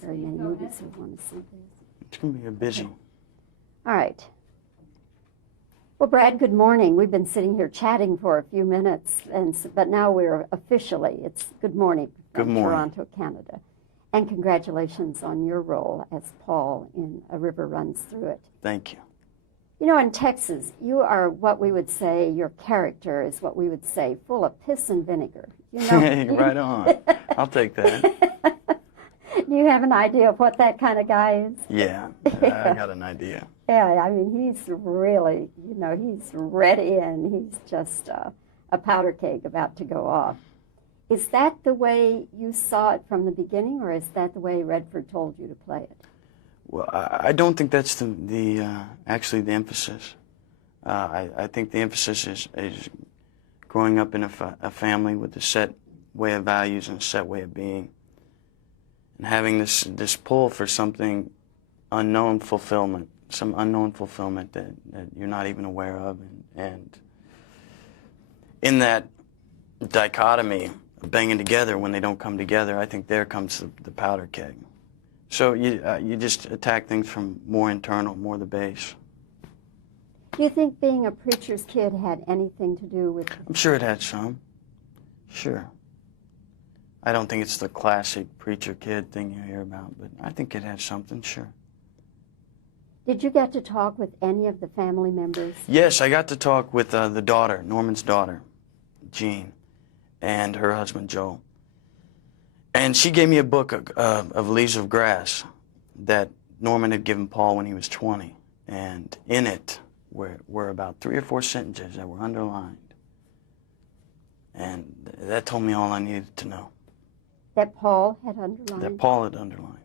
very many movies we want to see. It's going to be a busy. All right. Well, Brad, good morning. We've been sitting here chatting for a few minutes, but now we're it's good morning from Good morning. Toronto, Canada. And congratulations on your role as Paul in A River Runs Through It. Thank you. You know, in Texas, you are what we would say, your character is what we would say, full of piss and vinegar. You know? Right on. I'll take that. Do you have an idea of what that kind of guy is? Yeah, I got an idea. Yeah, I mean, he's really, he's ready and he's just a powder keg about to go off. Is that the way you saw it from the beginning, or is that the way Redford told you to play it? Well, I don't think that's actually the emphasis. I think the emphasis is growing up in a family with a set way of values and a set way of being, and having this pull for something unknown fulfillment, some unknown fulfillment that you're not even aware of, and in that dichotomy of banging together when they don't come together, I think there comes the powder keg. So you just attack things from more internal, more the base. Do you think being a preacher's kid had anything to do with... I'm sure it had some. Sure. I don't think it's the classic preacher kid thing you hear about, but I think it has something, sure. Did you get to talk with any of the family members? Yes, I got to talk with the daughter, Norman's daughter, Jean, and her husband, Joe. And she gave me a book of Leaves of Grass that Norman had given Paul when he was 20. And in it were about 3 or 4 sentences that were underlined. And that told me all I needed to know. That Paul had underlined? That Paul had underlined.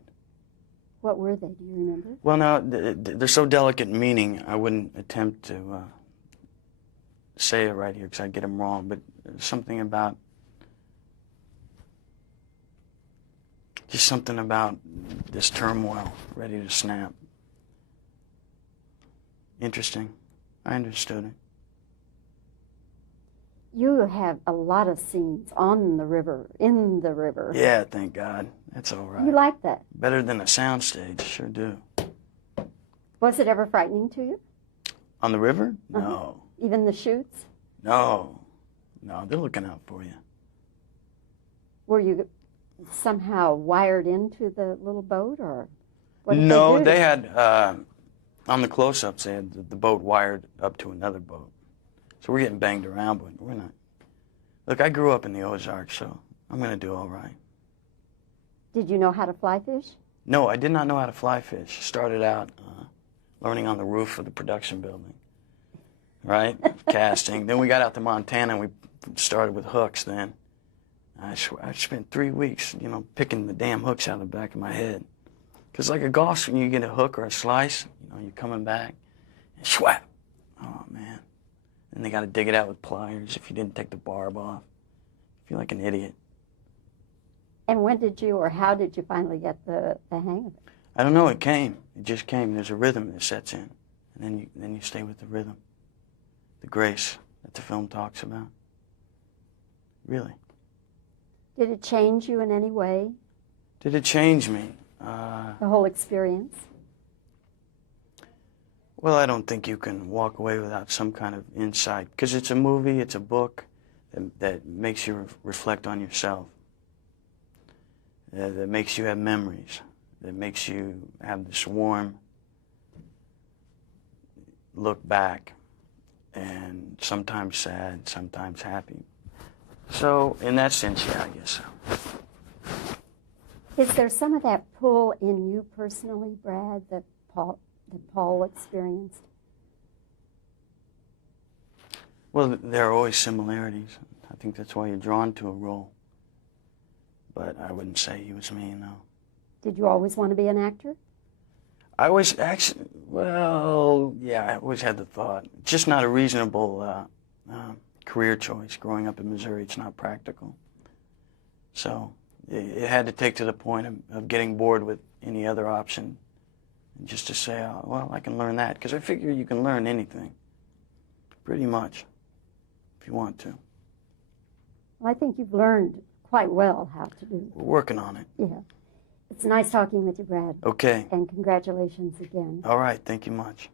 What were they? Do you remember? Well, now, they're so delicate in meaning, I wouldn't attempt to say it right here because I'd get them wrong. But something about... just something about this turmoil ready to snap. Interesting. I understood it. You have a lot of scenes on the river, in the river. Yeah, thank God. That's all right. You like that? Better than a soundstage, sure do. Was it ever frightening to you? On the river? No. Even the shoots? No. No, they're looking out for you. Were you somehow wired into the little boat, or what did No, they do? they had, on the close-ups, they had the boat wired up to another boat. So we're getting banged around, but we're not. Look, I grew up in the Ozarks, so I'm going to do all right. Did you know how to fly fish? No, I did not know how to fly fish. Started out learning on the roof of the production building, right? Casting. Then we got out to Montana, and we started with hooks then. I spent 3 weeks, picking the damn hooks out of the back of my head. Because like a golf, when you get a hook or a slice, you're coming back, and swap. Oh, man. And they got to dig it out with pliers if you didn't take the barb off. You feel like an idiot. And when did you, or how did you finally get the hang of it? I don't know, it came. It just came. There's a rhythm that sets in. And then you stay with the rhythm. The grace that the film talks about. Really. Did it change you in any way? Did it change me? The whole experience? Well, I don't think you can walk away without some kind of insight. Because it's a movie, it's a book that makes you reflect on yourself. That makes you have memories. That makes you have this warm look back. And sometimes sad, sometimes happy. So, in that sense, yeah, I guess so. Is there some of that pull in you personally, Brad, that Paul experienced? Well, there are always similarities. I think that's why you're drawn to a role. But I wouldn't say he was me, no. Did you always want to be an actor? I always, actually, well, yeah, I always had the thought. It's just not a reasonable career choice. Growing up in Missouri, it's not practical. So it had to take to the point of getting bored with any other option, and just to say, oh, well, I can learn that. Because I figure you can learn anything, pretty much, if you want to. Well, I think you've learned quite well how to do it. We're working on it. Yeah. It's nice talking with you, Brad. Okay. And congratulations again. All right. Thank you much.